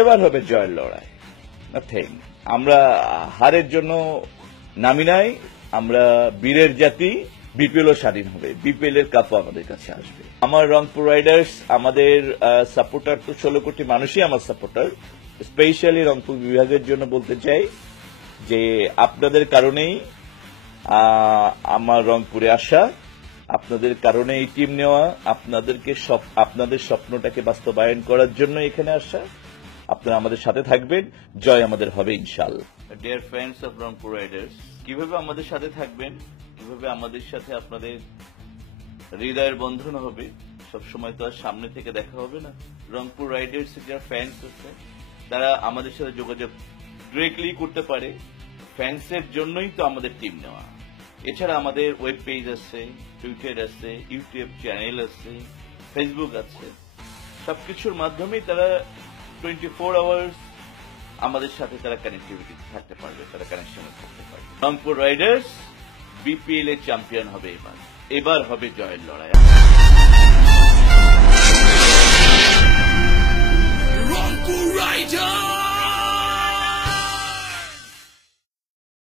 এবার হবে জয়ের লড়াই। নাথিং। আমরা হারের জন্য নামি নাই, আমরা বীরের জাতি। বিপিএল স্বাধীন হবে, বিপিএল এর কাপও আমাদের কাছে আসবে। আমার রংপুর রাইডার্স, আমাদের সাপোর্টার তো 16 কোটি মানুষই আমার সাপোর্টার। স্পেশালি রংপুর বিভাগের জন্য বলতে চাই যে আপনাদের কারণেই আমার রংপুরে আসা, আপনাদের কারণে এই টিম নেওয়া, আপনাদের স্বপ্নটাকে বাস্তবায়ন করার জন্য এখানে আসা। আপনারা আমাদের সাথে থাকবেন, জয় আমাদের হবে ইনশাআল্লাহ। Dear friends of Rangpur Riders, কিভাবে আমাদের সাথে থাকবেন, কিভাবে আমাদের সাথে আপনাদের হৃদয়ের বন্ধন হবে, সবসময় তো আর সামনে থেকে দেখা হবে না। রংপুর রাইডার্স যারা ফ্যান্স আছে তারা আমাদের সাথে যোগাযোগ ডিরেক্টলি করতে পারে। ফ্যান্সের জন্যই তো আমাদের টিম নেওয়া। এছাড়া আমাদের ওয়েব পেজ আছে, টুইটার আছে, ইউটিউব চ্যানেল আছে, ফেসবুক আছে। সবকিছুর মাধ্যমেই তারা 24 আওয়ার্স আমাদের সাথে তারা কানেক্টিভিটি থাকতে পারবে, তারা কানেকশনে থাকতে পারবে। রংপুর রাইডার্স বিপিএল এর চ্যাম্পিয়ন হবে এবার হবে জয়ের লড়াই।